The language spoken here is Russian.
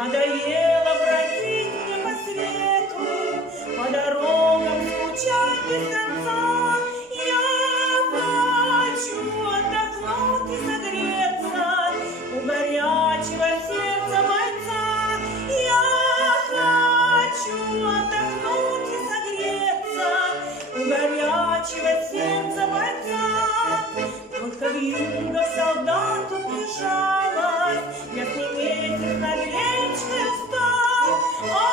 Надоело бродить мне по свету, по дорогам скучать без конца. Я хочу отдохнуть и согреться у горячего сердца бойца. Я хочу отдохнуть и согреться у горячего сердца бойца. Только вьюга к солдату прижалась, ясный ветер над речкой встал.